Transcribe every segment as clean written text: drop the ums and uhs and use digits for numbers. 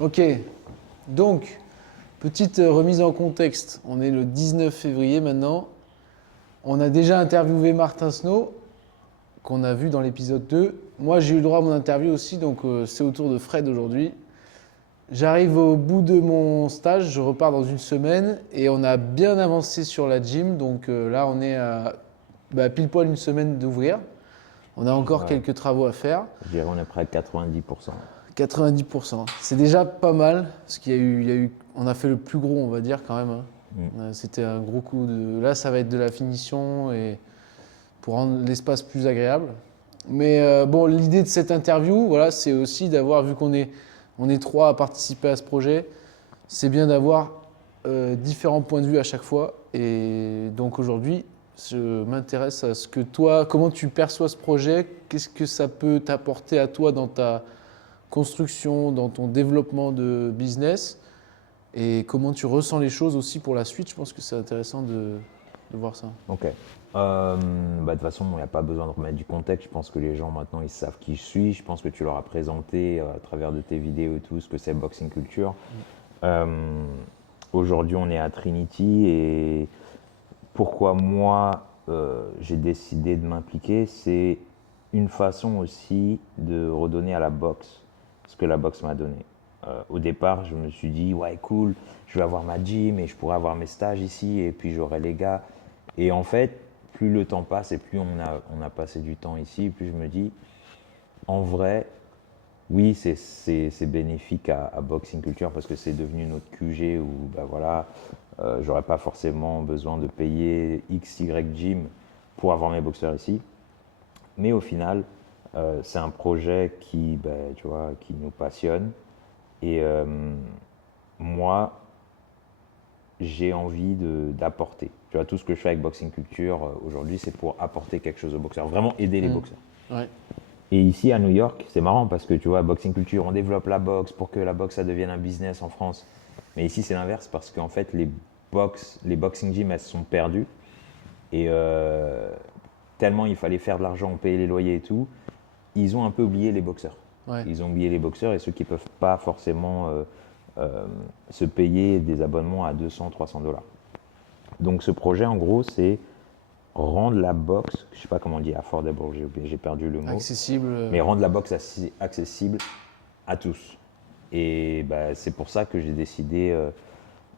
Ok, donc, petite remise en contexte. On est le 19 février maintenant. On a déjà interviewé Martin Snow, qu'on a vu dans l'épisode 2. Moi, j'ai eu le droit à mon interview aussi, donc c'est au tour de Fred aujourd'hui. J'arrive au bout de mon stage, je repars dans une semaine et on a bien avancé sur la gym. Donc là, on est à pile poil une semaine d'ouvrir. On a encore Ouais, quelques travaux à faire. je dirais on est près à 90%. 90%. C'est déjà pas mal, parce on a fait le plus gros, on va dire quand même, hein. Mm. C'était un gros coup de. Là, ça va être de la finition et pour rendre l'espace plus agréable. Mais bon, l'idée de cette interview, voilà, c'est aussi d'avoir, vu on est trois à participer à ce projet, c'est bien d'avoir différents points de vue à chaque fois. Et donc aujourd'hui, je m'intéresse à ce que toi, comment tu perçois ce projet, qu'est-ce que ça peut t'apporter à toi dans ta construction, dans ton développement de business et comment tu ressens les choses aussi pour la suite. Je pense que c'est intéressant de voir ça. Ok. De toute façon, il n'y a pas besoin de remettre du contexte. Je pense que les gens maintenant, ils savent qui je suis. Je pense que tu leur as présenté à travers de tes vidéos et tout ce que c'est Boxing Culture. Euh, Aujourd'hui, on est à Trinity et pourquoi moi, j'ai décidé de m'impliquer, c'est une façon aussi de redonner à la boxe ce que la boxe m'a donné. Au départ, je me suis dit, ouais, cool, je vais avoir ma gym et je pourrai avoir mes stages ici et puis j'aurai les gars. Et en fait, plus le temps passe et plus on a passé du temps ici, plus je me dis, en vrai, oui, c'est bénéfique à Boxing Culture parce que c'est devenu notre QG où bah voilà, j'aurais pas forcément besoin de payer X, Y gym pour avoir mes boxeurs ici. Mais au final, c'est un projet qui, bah, tu vois, qui nous passionne. Et moi, j'ai envie d'apporter. Tu vois, tout ce que je fais avec Boxing Culture aujourd'hui, c'est pour apporter quelque chose aux boxeurs, vraiment aider les boxeurs. Ouais. Et ici à New York, c'est marrant parce que tu vois, Boxing Culture, on développe la boxe pour que la boxe ça devienne un business en France. Mais ici c'est l'inverse parce qu'en fait les boxing gyms elles se sont perdues et tellement il fallait faire de l'argent, payer les loyers et tout, ils ont un peu oublié les boxeurs. Ouais. Ils ont oublié les boxeurs et ceux qui peuvent pas forcément se payer des abonnements à 200, 300 dollars. Donc ce projet en gros c'est rendre la boxe, je sais pas comment on dit, affordable, j'ai perdu le mot, Accessible. mais rendre la boxe accessible à tous. Et bah, c'est pour ça que j'ai décidé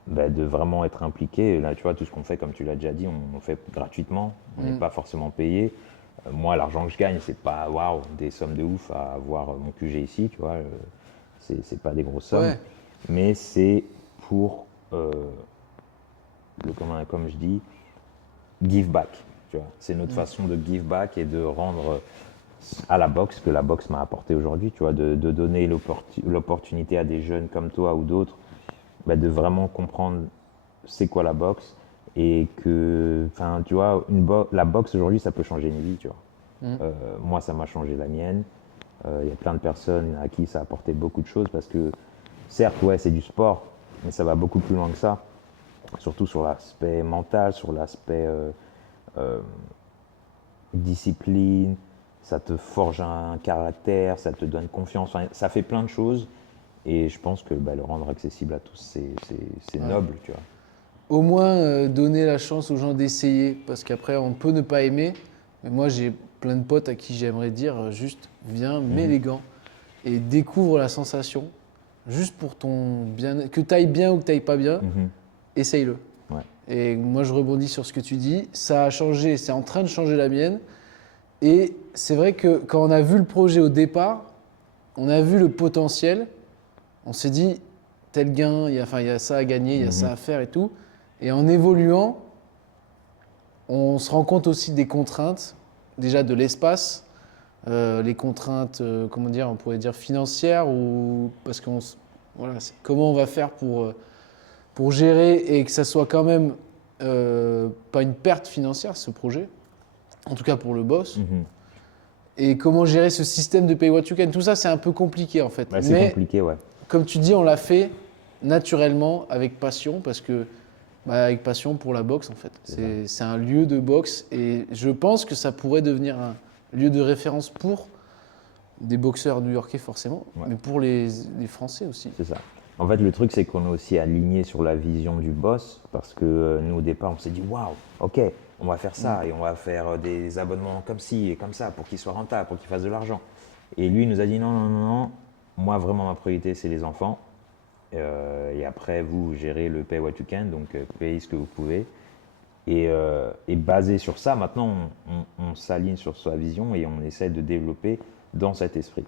de vraiment être impliqué. Là, tu vois, tout ce qu'on fait, comme tu l'as déjà dit, on fait gratuitement, on n'est pas forcément payé. Moi, l'argent que je gagne, c'est pas waouh, des sommes de ouf à avoir mon QG ici, tu vois, c'est pas des grosses sommes, Ouais. mais c'est pour, comme je dis, give back. Tu vois, c'est notre façon de give back et de rendre à la boxe que la boxe m'a apporté aujourd'hui, tu vois, de donner l'opportunité à des jeunes comme toi ou d'autres, bah, de vraiment comprendre c'est quoi la boxe et que, enfin, tu vois, la boxe aujourd'hui, ça peut changer une vie, tu vois. Moi, ça m'a changé la mienne. Il y a plein de personnes à qui ça a apporté beaucoup de choses parce que, certes, ouais, c'est du sport, mais ça va beaucoup plus loin que ça, surtout sur l'aspect mental, sur l'aspect discipline, ça te forge un caractère, ça te donne confiance, enfin, ça fait plein de choses. Et je pense que bah, le rendre accessible à tous, c'est Ouais. noble, tu vois. Au moins donner la chance aux gens d'essayer, parce qu'après on peut ne pas aimer. Mais moi j'ai plein de potes à qui j'aimerais dire juste viens, mets Mhm. les gants et découvre la sensation. Juste pour ton bien, que tu ailles bien ou que tu ailles pas bien, Mhm. essaye-le. Ouais. Et moi, je rebondis sur ce que tu dis. Ça a changé, c'est en train de changer la mienne. Et c'est vrai que quand on a vu le projet au départ, on a vu le potentiel. On s'est dit, tel gain, il y a ça à gagner, il y a ça Mhm. à faire et tout. Et en évoluant, on se rend compte aussi des contraintes, déjà de l'espace, les contraintes, comment dire, on pourrait dire financières, ou parce qu'on, voilà, comment on va faire pour gérer et que ça soit quand même pas une perte financière ce projet, en tout cas pour le boss. Mhm. Et comment gérer ce système de pay what you can, tout ça c'est un peu compliqué en fait. Bah, c'est Mais compliqué, ouais. comme tu dis, on l'a fait naturellement, avec passion, parce que avec passion pour la boxe en fait. C'est ça. C'est un lieu de boxe et je pense que ça pourrait devenir un lieu de référence pour des boxeurs new-yorkais forcément, Ouais. mais pour les Français aussi. C'est ça. En fait, le truc, c'est qu'on est aussi aligné sur la vision du boss parce que nous, au départ, on s'est dit waouh, ok, on va faire ça et on va faire des abonnements comme ci et comme ça pour qu'ils soient rentables, pour qu'ils fassent de l'argent. Et lui, il nous a dit non, non, non, non, moi, vraiment, ma priorité, c'est les enfants. Et après, vous gérez le pay what you can, donc payez ce que vous pouvez. Et basé sur ça, maintenant, on s'aligne sur sa vision et on essaie de développer dans cet esprit.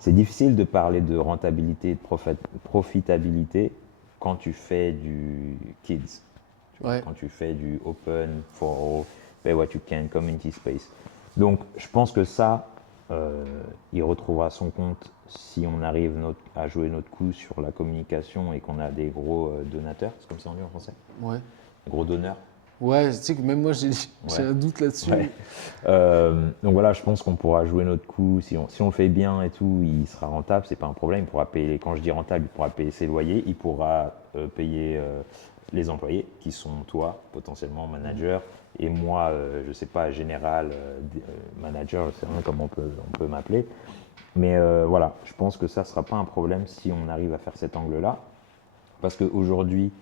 C'est difficile de parler de rentabilité et de profitabilité quand tu fais du kids, tu vois, Ouais. quand tu fais du open for all, pay what you can, community space. Donc, je pense que ça, il retrouvera son compte si on arrive à jouer notre coup sur la communication et qu'on a des gros donateurs, c'est comme ça on dit en français, Ouais. gros donneurs. Ouais, tu sais que même moi j'ai Ouais. un doute là-dessus. Ouais. Donc voilà, je pense qu'on pourra jouer notre coup. Si on le fait bien et tout, il sera rentable, c'est pas un problème. Il pourra payer, quand je dis rentable, il pourra payer ses loyers, il pourra payer les employés qui sont toi, potentiellement manager, et moi, je sais pas, général, manager, je sais rien comment on peut m'appeler. Mais voilà, je pense que ça sera pas un problème si on arrive à faire cet angle-là. Parce qu'aujourd'hui,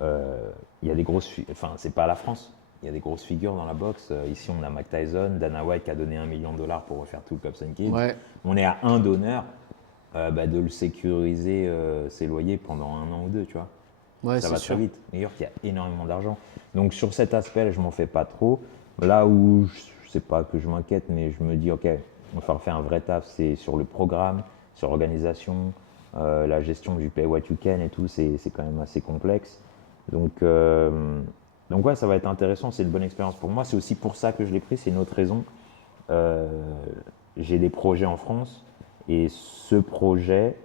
il y a des grosses, enfin c'est pas la France, il y a des grosses figures dans la boxe. Ici on a Mike Tyson, Dana White qui a donné $1 million pour refaire tout le Cops and Kids. Ouais. On est à un donneur de le sécuriser ses loyers pendant 1 an ou 2, tu vois. Ouais, Ça c'est va sûr. très vite. New York, il y a énormément d'argent. Donc sur cet aspect, je m'en fais pas trop. Là où je sais pas que je m'inquiète, mais je me dis ok, on va faire un vrai taf, c'est sur le programme, sur l'organisation, la gestion du pay what you can et tout, c'est quand même assez complexe. Donc ouais, ça va être intéressant, c'est une bonne expérience pour moi. C'est aussi pour ça que je l'ai pris, c'est une autre raison. Euh, j'ai des projets en France et ce projet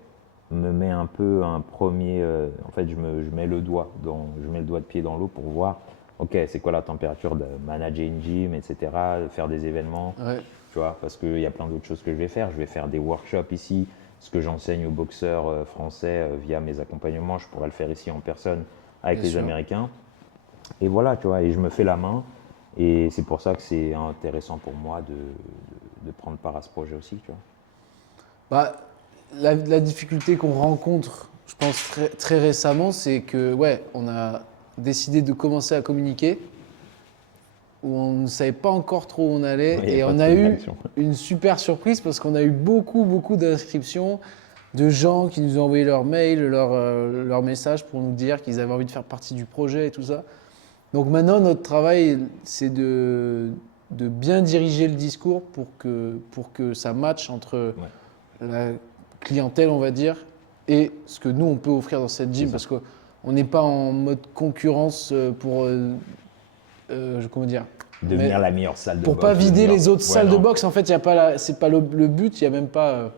me met un peu un premier. En fait, je mets je mets le doigt de pied dans l'eau pour voir, ok, c'est quoi la température de manager une gym, etc., de faire des événements, Ouais. tu vois, parce qu'il y a plein d'autres choses que je vais faire. Je vais faire des workshops ici, ce que j'enseigne aux boxeurs français via mes accompagnements, je pourrais le faire ici en personne avec Bien les sûr. Américains. Et voilà, tu vois, et je me fais la main. Et c'est pour ça que c'est intéressant pour moi de prendre part à ce projet aussi, tu vois. Bah, la difficulté qu'on rencontre, je pense très, très récemment, c'est que ouais, on a décidé de commencer à communiquer, où on ne savait pas encore trop où on allait, Ouais, y a et pas on trop a de eu réaction. une super surprise parce qu'on a eu beaucoup, beaucoup d'inscriptions de gens qui nous ont envoyé leur mail, leur message pour nous dire qu'ils avaient envie de faire partie du projet et tout ça. Donc maintenant, notre travail, c'est de bien diriger le discours pour que ça matche entre Ouais. la clientèle, on va dire, et ce que nous, on peut offrir dans cette gym. C'est Parce qu'on n'est pas en mode concurrence pour, comment dire, Devenir la meilleure salle de pour boxe pas de vider New York. les autres Ouais, salles de non. boxe. En fait, c'est pas le but, il n'y a même pas...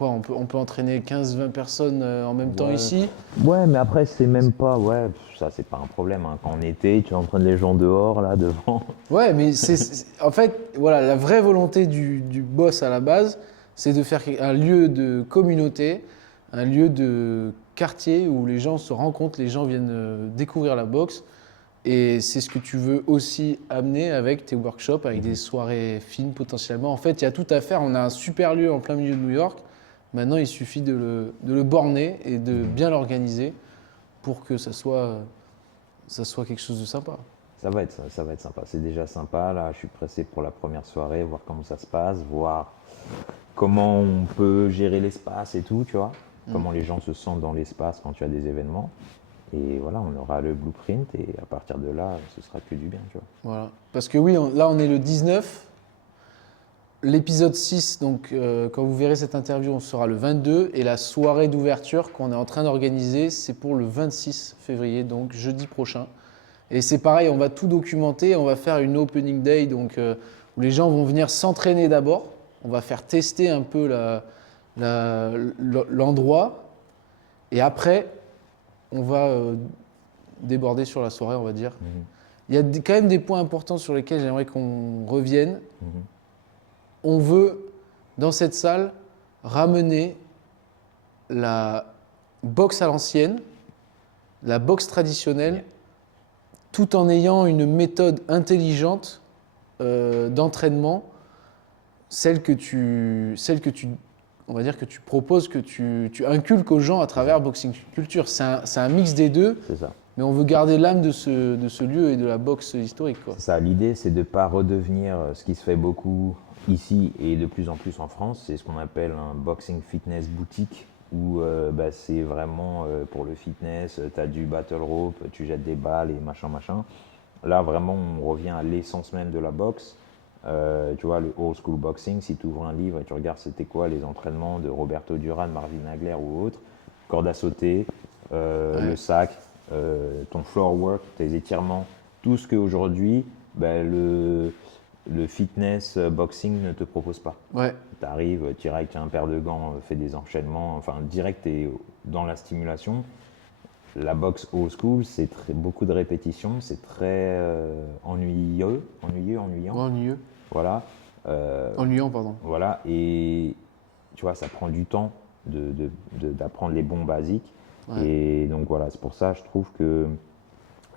ouais, on peut entraîner 15-20 personnes en même temps Ouais. ici. Ouais, mais après, c'est même pas. Ouais, ça, c'est pas un problème, hein. Quand on était, tu entraînes les gens dehors, là, devant. Ouais, mais en fait, voilà, la vraie volonté du boss à la base, c'est de faire un lieu de communauté, un lieu de quartier où les gens se rencontrent, les gens viennent découvrir la boxe. Et c'est ce que tu veux aussi amener avec tes workshops, avec des soirées fines potentiellement. En fait, il y a tout à faire. On a un super lieu en plein milieu de New York. Maintenant, il suffit de le borner et de bien l'organiser pour que ça soit quelque chose de sympa. Ça va être sympa. C'est déjà sympa. Là, je suis pressé pour la première soirée, voir comment ça se passe, voir comment on peut gérer l'espace et tout, tu vois. Comment les gens se sentent dans l'espace quand tu as des événements. Et voilà, on aura le blueprint et à partir de là, ce sera que du bien, tu vois. Voilà. Parce que oui, là, on est le 19. L'épisode 6, donc quand vous verrez cette interview, on sera le 22. Et la soirée d'ouverture qu'on est en train d'organiser, c'est pour le 26 février, donc jeudi prochain. Et c'est pareil, on va tout documenter. On va faire une opening day, donc où les gens vont venir s'entraîner d'abord. On va faire tester un peu l'endroit. Et après, on va déborder sur la soirée, on va dire. Il y a quand même des points importants sur lesquels j'aimerais qu'on revienne. On veut, dans cette salle, ramener la boxe à l'ancienne, la boxe traditionnelle, tout en ayant une méthode intelligente d'entraînement on va dire que tu proposes, que tu inculques aux gens à travers Boxing Culture. C'est un mix des deux, C'est ça. mais on veut garder l'âme de ce lieu et de la boxe historique, quoi. C'est ça. L'idée, c'est de ne pas redevenir ce qui se fait beaucoup ici et de plus en plus en France. C'est ce qu'on appelle un boxing fitness boutique où c'est vraiment pour le fitness. Tu as du battle rope, tu jettes des balles et machin, machin. Là, vraiment, on revient à l'essence même de la boxe. Tu vois, le old school boxing, si tu ouvres un livre et tu regardes c'était quoi les entraînements de Roberto Duran, Marvin Hagler ou autres, corde à sauter, le sac, ton floor work, tes étirements, tout ce qu'aujourd'hui le fitness boxing ne te propose pas. Ouais, Tu arrives, direct, tu as un paire de gants, fais des enchaînements, enfin direct, tu es dans la stimulation. La boxe old school, c'est beaucoup de répétitions, c'est très ennuyant. ennuyeux. Voilà. Ennuyant, pardon. Voilà. Et tu vois, ça prend du temps d'apprendre les bons basiques. Ouais. Et donc voilà, c'est pour ça, je trouve que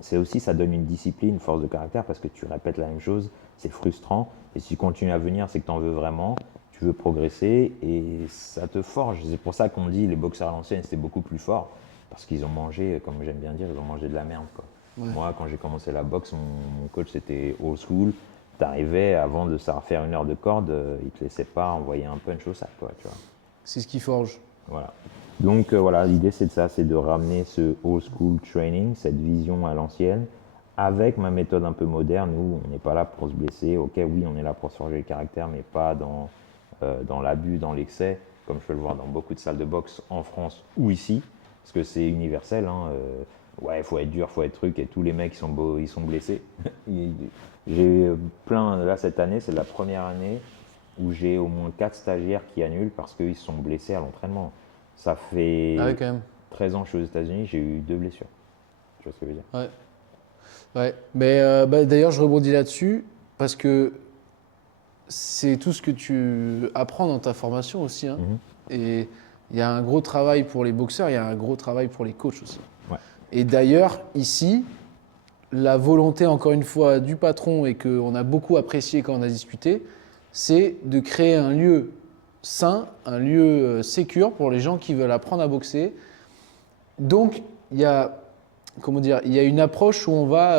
c'est aussi, ça donne une discipline, une force de caractère, parce que tu répètes la même chose, c'est frustrant. Et si tu continues à venir, c'est que tu en veux vraiment, tu veux progresser et ça te forge. C'est pour ça qu'on dit les boxeurs à l'ancienne, c'était beaucoup plus fort, parce qu'ils ont mangé, comme j'aime bien dire, ils ont mangé de la merde, quoi. Ouais. Moi, quand j'ai commencé la boxe, mon coach c'était old school. T'arrivais, avant de savoir faire 1 heure de corde, il te laissait pas envoyer un punch au sac, quoi, tu vois. C'est ce qui forge. Voilà. Donc voilà, l'idée c'est de ça, c'est de ramener ce old school training, cette vision à l'ancienne, avec ma méthode un peu moderne où on n'est pas là pour se blesser. Ok, oui, on est là pour se forger le caractère, mais pas dans l'abus, dans l'excès, comme je peux le voir dans beaucoup de salles de boxe en France ou ici, parce que c'est universel. Ouais, il faut être dur, il faut être truc, et tous les mecs ils sont blessés. J'ai plein, là cette année, c'est la première année où j'ai au moins 4 stagiaires qui annulent parce qu'ils se sont blessés à l'entraînement. Ça fait Ah ouais, quand même. 13 ans que je suis aux États-Unis, j'ai eu 2 blessures. Tu vois ce que je veux dire? Ouais. Ouais. Mais d'ailleurs, je rebondis là-dessus parce que c'est tout ce que tu apprends dans ta formation aussi, hein. Mhm. Et il y a un gros travail pour les boxeurs, il y a un gros travail pour les coachs aussi. Ouais. Et d'ailleurs, ici, la volonté, encore une fois, du patron et qu'on a beaucoup apprécié quand on a discuté, c'est de créer un lieu sain, un lieu sécure pour les gens qui veulent apprendre à boxer. Donc, il y a, comment dire, il y a une approche où on va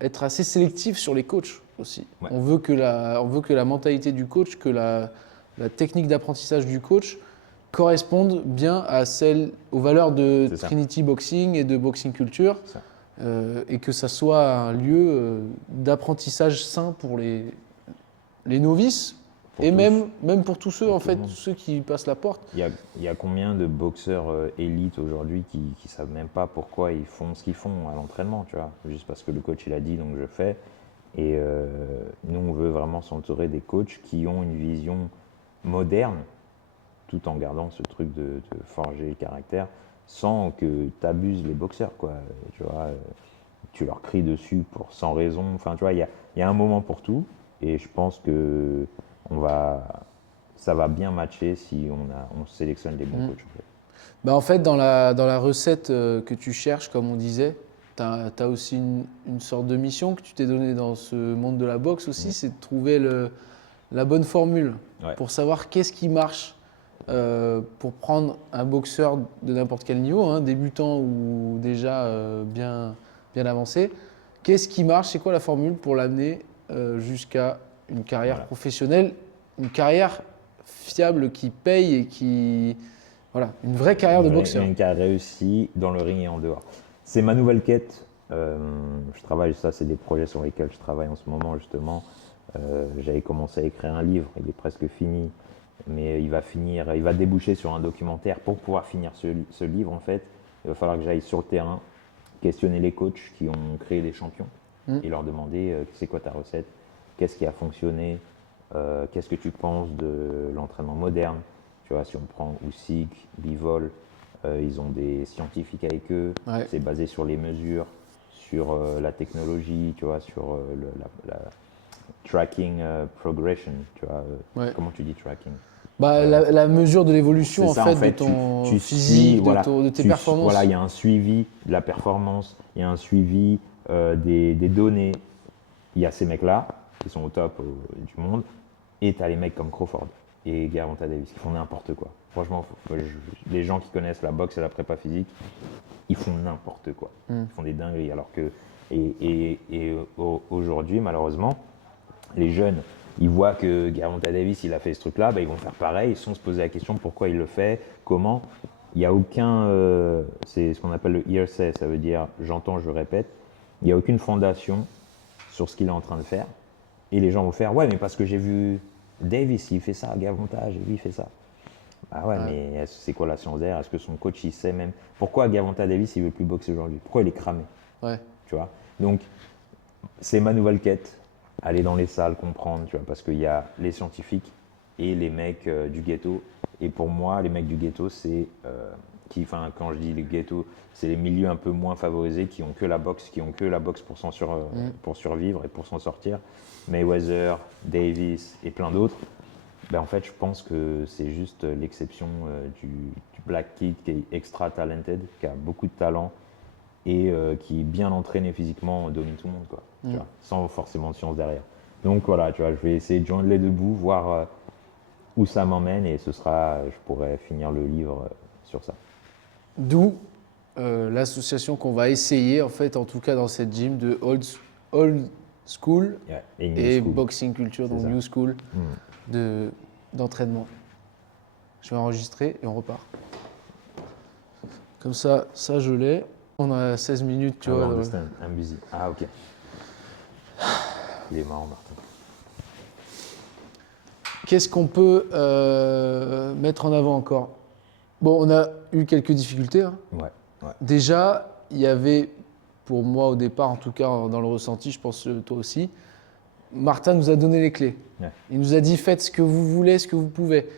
être assez sélectif sur les coachs aussi. Ouais. On veut que la mentalité du coach, que la technique d'apprentissage du coach corresponde bien aux valeurs de C'est ça. Trinity Boxing et de Boxing Culture. C'est ça. Et que ça soit un lieu d'apprentissage sain pour les novices Pour et tous. même pour tous ceux, Pour en tout fait, le monde. ceux qui passent la porte. Il y a combien de boxeurs élites aujourd'hui qui ne savent même pas pourquoi ils font ce qu'ils font à l'entraînement, tu vois, juste parce que le coach il a dit donc je fais. Et nous on veut vraiment s'entourer des coachs qui ont une vision moderne tout en gardant ce truc de forger le caractère sans que tu abuses les boxeurs, quoi. Tu vois, tu leur cries dessus sans raison. Enfin, tu vois, il y a un moment pour tout et je pense que ça va bien matcher si on sélectionne les bons coachs. En fait. Bah, en fait, dans la recette que tu cherches, comme on disait, tu as aussi une sorte de mission que tu t'es donnée dans ce monde de la boxe aussi, c'est de trouver la bonne formule pour savoir qu'est-ce qui marche pour prendre un boxeur de n'importe quel niveau, hein, débutant ou déjà bien avancé. Qu'est-ce qui marche? C'est quoi la formule pour l'amener jusqu'à une carrière professionnelle, une carrière fiable qui paye et qui... Voilà, une vraie carrière de boxeur. Une carrière réussie dans le ring et en dehors. C'est ma nouvelle quête. Je travaille, ça c'est des projets sur lesquels je travaille en ce moment justement. J'avais commencé à écrire un livre, il est presque fini, mais il va déboucher sur un documentaire. Pour pouvoir finir ce livre, en fait, il va falloir que j'aille sur le terrain, questionner les coachs qui ont créé les champions et leur demander c'est quoi ta recette, qu'est-ce qui a fonctionné, qu'est-ce que tu penses de l'entraînement moderne. Tu vois, si on prend Usyk, Bivol, ils ont des scientifiques avec eux, c'est basé sur les mesures, sur la technologie, tu vois, sur la tracking progression, tu vois. Comment tu dis tracking? Bah, la mesure de l'évolution en, ça, fait, de ton physique, de tes performances. Voilà, il y a un suivi de la performance, il y a un suivi des données. Il y a ces mecs-là qui sont au top du monde. Et tu as les mecs comme Crawford et Gervonta Davis qui font n'importe quoi. Franchement, les gens qui connaissent la boxe et la prépa physique, ils font n'importe quoi. Ils font des dingueries. Alors que, aujourd'hui, malheureusement, les jeunes, ils voient que Gervonta Davis, il a fait ce truc-là, ils vont faire pareil, ils sont se poser la question pourquoi il le fait, comment. Il n'y a aucun, c'est ce qu'on appelle le hearsay, ça veut dire j'entends, je répète. Il n'y a aucune fondation sur ce qu'il est en train de faire. Et les gens vont faire, ouais, mais parce que j'ai vu Davis, il fait ça, Gervonta, j'ai vu, il fait ça. Ah ouais, mais c'est quoi la science derrière? Est-ce que son coach, il sait même pourquoi Gervonta Davis, il veut plus boxer aujourd'hui? Pourquoi il est cramé? Tu vois? Donc, c'est ma nouvelle quête. Aller dans les salles, comprendre, tu vois, parce qu'il y a les scientifiques et les mecs du ghetto. Et pour moi, les mecs du ghetto, c'est quand je dis les ghettos, c'est les milieux un peu moins favorisés qui ont que la boxe, pour survivre et pour s'en sortir. Mayweather, Davis et plein d'autres. En fait, je pense que c'est juste l'exception du black kid qui est extra talented, qui a beaucoup de talent et qui est bien entraîné physiquement, domine tout le monde, quoi, tu vois, sans forcément de science derrière. Donc voilà, tu vois, je vais essayer de joindre les deux bouts, voir où ça m'emmène et je pourrais finir le livre sur ça. D'où l'association qu'on va essayer, en fait, en tout cas dans cette gym, de old school et school. boxing culture, donc new school d'entraînement. Je vais enregistrer et on repart. Comme ça je l'ai. On a 16 minutes, tu vois. I'm busy. Ah, ok. Il est marrant, Martin. Qu'est-ce qu'on peut mettre en avant encore? Bon, on a eu quelques difficultés. Hein. Ouais. Déjà, il y avait, pour moi au départ, en tout cas dans le ressenti, je pense toi aussi, Martin nous a donné les clés. Ouais. Il nous a dit faites ce que vous voulez, ce que vous pouvez.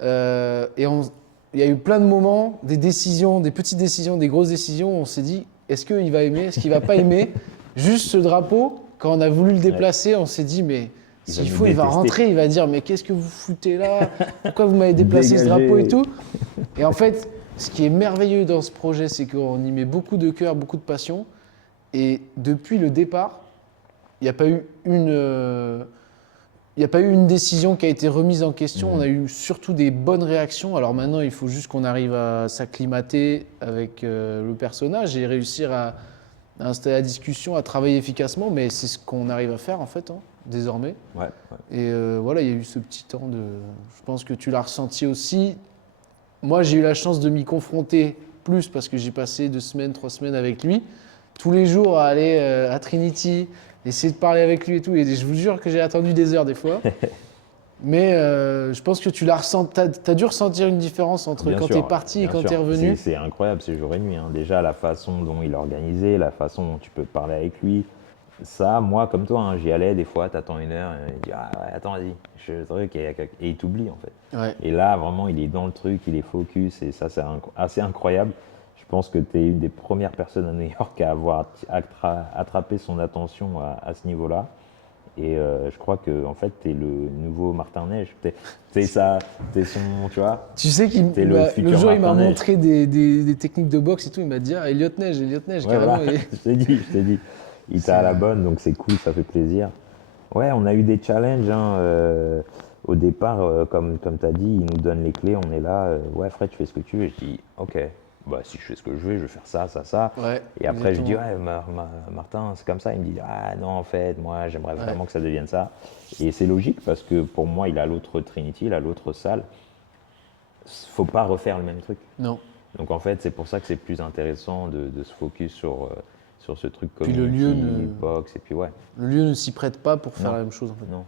Il y a eu plein de moments, des décisions, des petites décisions, des grosses décisions où on s'est dit est-ce qu'il va aimer, est-ce qu'il va pas aimer? Juste ce drapeau, quand on a voulu le déplacer, on s'est dit mais s'il faut, il va rentrer, il va dire mais qu'est-ce que vous foutez là? Pourquoi vous m'avez déplacé ce drapeau et tout? Et en fait, ce qui est merveilleux dans ce projet, c'est qu'on y met beaucoup de cœur, beaucoup de passion. Et depuis le départ, il n'y a pas eu une décision qui a été remise en question. On a eu surtout des bonnes réactions. Alors maintenant, il faut juste qu'on arrive à s'acclimater avec le personnage et réussir à installer la discussion, à travailler efficacement. Mais c'est ce qu'on arrive à faire en fait, désormais. Ouais. Et voilà, il y a eu ce petit temps de... Je pense que tu l'as ressenti aussi. Moi, j'ai eu la chance de m'y confronter plus parce que j'ai passé 2 semaines, 3 semaines avec lui. Tous les jours à aller à Trinity, essayer de parler avec lui et tout. Et je vous jure que j'ai attendu des heures des fois. Mais je pense que tu l'as ressenti. T'as dû ressentir une différence entre quand tu es parti et quand tu es revenu. C'est incroyable, c'est jour et nuit. Hein. Déjà, la façon dont il est organisé, la façon dont tu peux parler avec lui. Ça, moi, comme toi, j'y allais des fois, t'attends 1 heure, et il dit ah ouais, attends, vas-y, je fais le truc, et il t'oublie en fait. Ouais. Et là, vraiment, il est dans le truc, il est focus, et ça, c'est assez incroyable. Je pense que tu es une des premières personnes à New York à avoir attrapé son attention à ce niveau-là. Et je crois que en fait, tu es le nouveau Martin Neige. T'es son, tu vois. Tu sais qu'il le jour, il m'a montré des techniques de boxe et tout. Il m'a dit Elliot Neige, ouais, carrément. Voilà. Je t'ai dit. Il t'a à la bonne, donc c'est cool, ça fait plaisir. Ouais, on a eu des challenges. Au départ, comme tu as dit, il nous donne les clés, on est là. Ouais, Fred, tu fais ce que tu veux. Je dis, ok, si je fais ce que je veux faire ça. Ouais, et après, exactement. Je dis, ouais, Martin, c'est comme ça. Il me dit, ah non, en fait, moi, j'aimerais vraiment que ça devienne ça. Et c'est logique parce que pour moi, il a l'autre Trinity, il a l'autre salle. Faut pas refaire le même truc. Non. Donc en fait, c'est pour ça que c'est plus intéressant de se focus sur ce truc comme le lieu box et puis ouais. Le lieu ne s'y prête pas pour faire la même chose en fait. Non.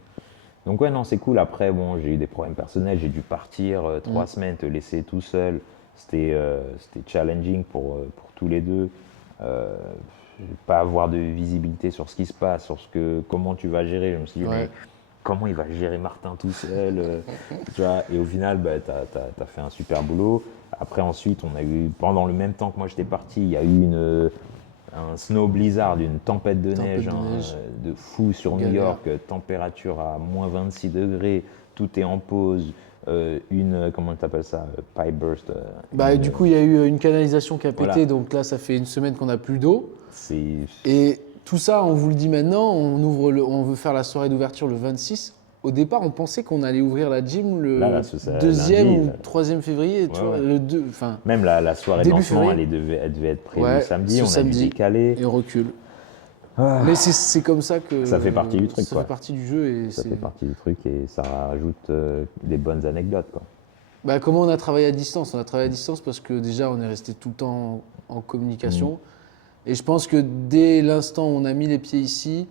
Donc ouais, non, c'est cool. Après, bon, j'ai eu des problèmes personnels, j'ai dû partir 3 semaines, te laisser tout seul. C'était challenging pour tous les deux. Pas avoir de visibilité sur ce qui se passe, sur comment tu vas gérer. Je me suis dit, mais comment il va gérer Martin tout seul tu vois. Et au final, tu as fait un super boulot. Après, ensuite, on a eu, pendant le même temps que moi j'étais parti, il y a eu un snow blizzard, une tempête de neige de fou sur New York, température à moins 26 degrés, tout est en pause. Comment tu appelles ça, pipe burst. Du coup, il y a eu une canalisation qui a pété, donc là, ça fait 1 semaine qu'on n'a plus d'eau. Et tout ça, on vous le dit maintenant, on veut faire la soirée d'ouverture le 26. au départ, on pensait qu'on allait ouvrir la gym le Là, c'est 2e lundi, ou là. 3e février, tu vois, Ouais. le 2, enfin, Même la soirée de Début lancement, février. elle devait être prévue ouais, samedi, ce on a dû samedi, décaler. et on recule. Ah, Mais c'est comme ça que ça fait partie du truc, ça quoi. fait partie du jeu et Ça c'est. fait partie du truc et ça rajoute des bonnes anecdotes, quoi. Bah, comment on a travaillé à distance? On a travaillé à distance parce que déjà on est resté tout le temps en communication. Et je pense que dès l'instant où on a mis les pieds ici,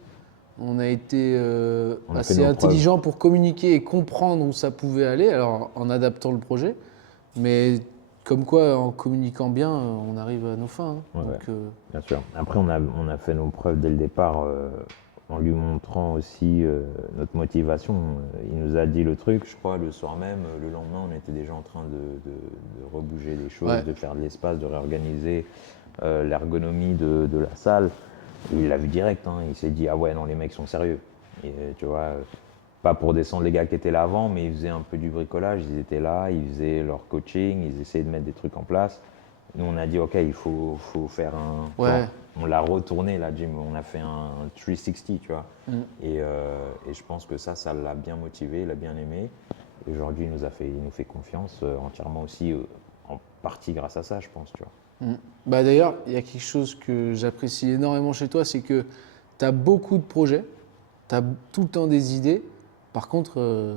on a été On a fait assez nos preuves. intelligent pour communiquer et comprendre où ça pouvait aller, alors en adaptant le projet. Mais comme quoi, en communiquant bien, on arrive à nos fins. Hein. Ouais, Donc, ouais. Bien sûr. Après, on a fait nos preuves dès le départ en lui montrant aussi notre motivation. Il nous a dit le truc, je crois, le soir même. Le lendemain, on était déjà en train de rebouger les choses, Ouais. de faire de l'espace, de réorganiser l'ergonomie de la salle. Et il l'a vu direct. Hein. Il s'est dit, ah ouais, non, les mecs sont sérieux. Et tu vois, pas pour descendre les gars qui étaient là avant, mais ils faisaient un peu du bricolage. Ils étaient là, ils faisaient leur coaching, ils essayaient de mettre des trucs en place. Nous, on a dit, OK, il faut faire un. Ouais. On l'a retourné, la gym. On a fait un 360, tu vois. Et je pense que ça l'a bien motivé, il a bien aimé. Et aujourd'hui, il nous fait confiance entièrement aussi, en partie grâce à ça, je pense, tu vois. Bah d'ailleurs, il y a quelque chose que j'apprécie énormément chez toi, c'est que tu as beaucoup de projets, tu as tout le temps des idées, par contre,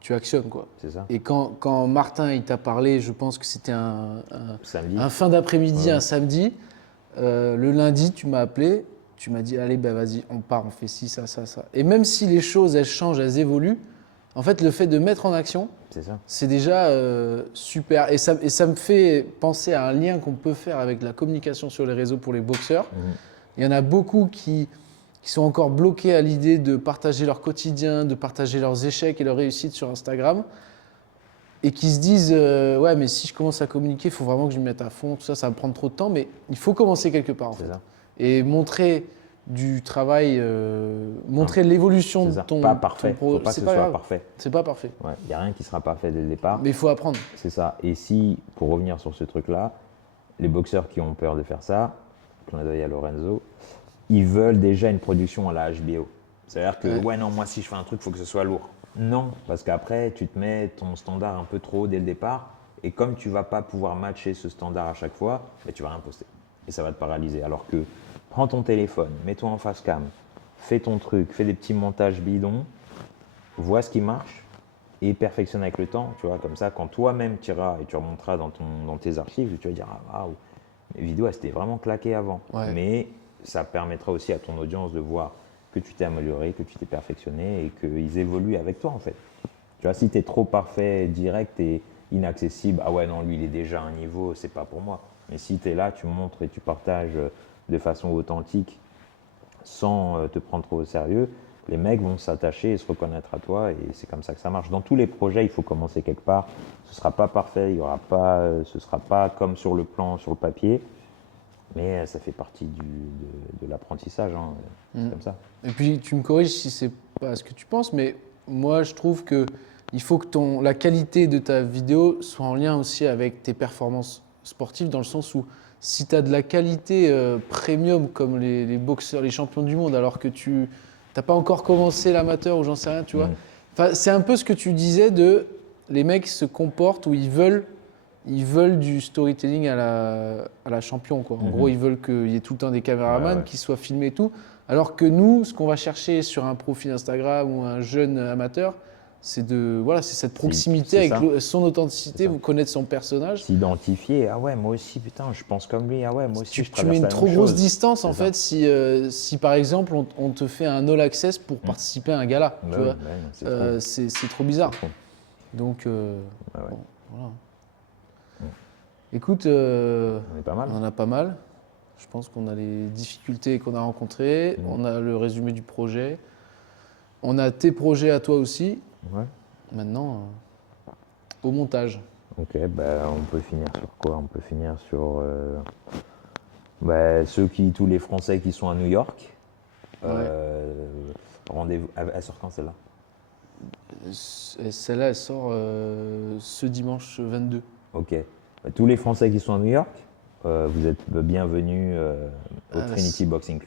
tu actionnes quoi. C'est ça. Et quand Martin il t'a parlé, je pense que c'était Samedi. un fin d'après-midi, Ouais. un samedi, le lundi, tu m'as appelé, tu m'as dit allez, bah vas-y, on part, on fait ci, ça, ça, ça. Et même si les choses, elles changent, elles évoluent, en fait, le fait de mettre en action, C'est ça. c'est déjà super. Et ça me fait penser à un lien qu'on peut faire avec la communication sur les réseaux pour les boxeurs. Il y en a beaucoup qui sont encore bloqués à l'idée de partager leur quotidien, de partager leurs échecs et leurs réussites sur Instagram. Et qui se disent ouais, mais si je commence à communiquer, il faut vraiment que je me mette à fond, tout ça, ça va me prendre trop de temps. Mais il faut commencer quelque part en C'est fait. ça. Et montrer du travail, montrer l'évolution C'est de ça. ton Pas parfait. pro. Faut pas que C'est ce pas soit grave. parfait. C'est pas parfait. Ouais. Il n'y a rien qui sera parfait dès le départ. Mais il faut apprendre. C'est ça. Et si, pour revenir sur ce truc-là, les boxeurs qui ont peur de faire ça, clin d'œil à Lorenzo, ils veulent déjà une production à la HBO. C'est-à-dire que, ouais, non, moi, si je fais un truc, il faut que ce soit lourd. Non, parce qu'après, tu te mets ton standard un peu trop haut dès le départ. Et comme tu vas pas pouvoir matcher ce standard à chaque fois, bah, tu vas rien poster. Et ça va te paralyser. Alors que, prends ton téléphone, mets-toi en face cam, fais ton truc, fais des petits montages bidons, vois ce qui marche et perfectionne avec le temps. Tu vois, comme ça, quand toi-même tu iras et tu remonteras dans tes archives, tu vas dire, ah waouh, mes vidéos, elles étaient vraiment claquées avant. Ouais. Mais ça permettra aussi à ton audience de voir que tu t'es amélioré, que tu t'es perfectionné et qu'ils évoluent avec toi en fait. Tu vois, si tu es trop parfait, direct et inaccessible, ah ouais, non, lui, il est déjà à un niveau, c'est pas pour moi. Mais si tu es là, tu montres et tu partages de façon authentique, sans te prendre trop au sérieux, les mecs vont s'attacher et se reconnaître à toi et c'est comme ça que ça marche. Dans tous les projets, il faut commencer quelque part. Ce ne sera pas parfait, il y aura pas, ce ne sera pas comme sur le plan, sur le papier, mais ça fait partie de l'apprentissage. Hein. C'est comme ça. Et puis tu me corriges si c'est pas ce que tu penses, mais moi je trouve que il faut que la qualité de ta vidéo soit en lien aussi avec tes performances sportives, dans le sens où si tu as de la qualité premium comme les boxeurs, les champions du monde, alors que tu n'as pas encore commencé l'amateur ou j'en sais rien, tu vois. Enfin, c'est un peu ce que tu disais de les mecs se comportent où ils veulent du storytelling à la champion. Quoi. En gros, ils veulent qu'il y ait tout le temps des caméramans qui soient filmés et tout. Alors que nous, ce qu'on va chercher sur un profil Instagram ou un jeune amateur, c'est cette proximité c'est avec son authenticité, vous connaître son personnage. S'identifier, ah ouais, moi aussi, putain, je pense comme lui, ah ouais, moi aussi, je Tu mets une trop grosse distance en fait si par exemple on te fait un all access pour participer à un gala. Bah tu vois. c'est trop bizarre. trop. Donc, Ouais. bon, voilà. Écoute, On est pas mal. on en a pas mal. Je pense qu'on a les difficultés qu'on a rencontrées, on a le résumé du projet, on a tes projets à toi aussi. Ouais. Maintenant, au montage. Ok, bah, on peut finir sur quoi? On peut finir sur tous les Français qui sont à New York. Rendez-vous. Elle sort quand celle-là? Celle-là, elle sort ce dimanche 22. Ok. Bah, tous les Français qui sont à New York, vous êtes bienvenus au Trinity Boxing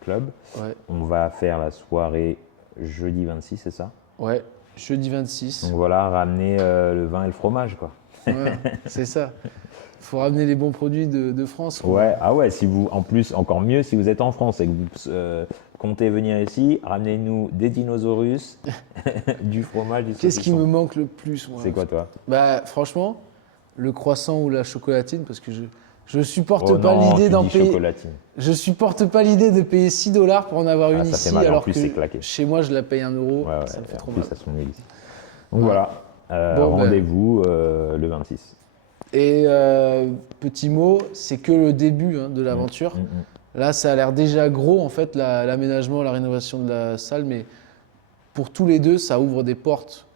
Club. Ouais. On va faire la soirée jeudi 26, c'est ça? Ouais, jeudi 26. Donc voilà, ramener le vin et le fromage, quoi. Ouais, c'est ça. Faut ramener les bons produits de France, quoi. Ouais, ah ouais, si vous, en plus, encore mieux, si vous êtes en France et que vous comptez venir ici, ramenez-nous des dinosaures, du fromage, du Qu'est-ce qui saucisson. me manque le plus, moi? C'est quoi, toi? Bah, franchement, le croissant ou la chocolatine, parce que je supporte Oh pas non, l'idée tu d'en dis payer. chocolatine. Je supporte pas l'idée de payer 6 dollars pour en avoir Ah, une ça fait ici, mal. En alors plus, que c'est claqué. chez moi, je la paye 1 euro. Ouais, ouais, Ça me fait en trop plus, mal. ça sont nuls ici. Donc Ouais. voilà, Bon, ben. rendez-vous le 26. Et petit mot, c'est que le début de l'aventure. Là, ça a l'air déjà gros, en fait, l'aménagement, la rénovation de la salle, mais pour tous les deux, ça ouvre des portes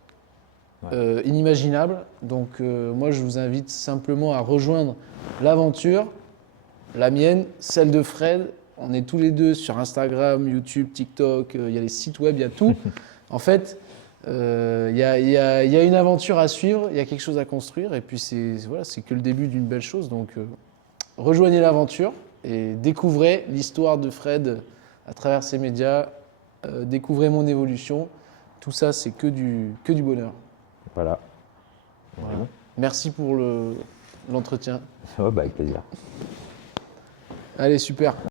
inimaginables. Donc, moi, je vous invite simplement à rejoindre l'aventure, la mienne, celle de Fred. On est tous les deux sur Instagram, YouTube, TikTok, il y a les sites web, il y a tout. En fait, il y a une aventure à suivre, il y a quelque chose à construire, et puis voilà, c'est que le début d'une belle chose. Donc, rejoignez l'aventure et découvrez l'histoire de Fred à travers ses médias, découvrez mon évolution. Tout ça, c'est que du bonheur. Voilà. Voilà. Merci pour l'entretien. Ouais, bah, avec plaisir. Allez, super.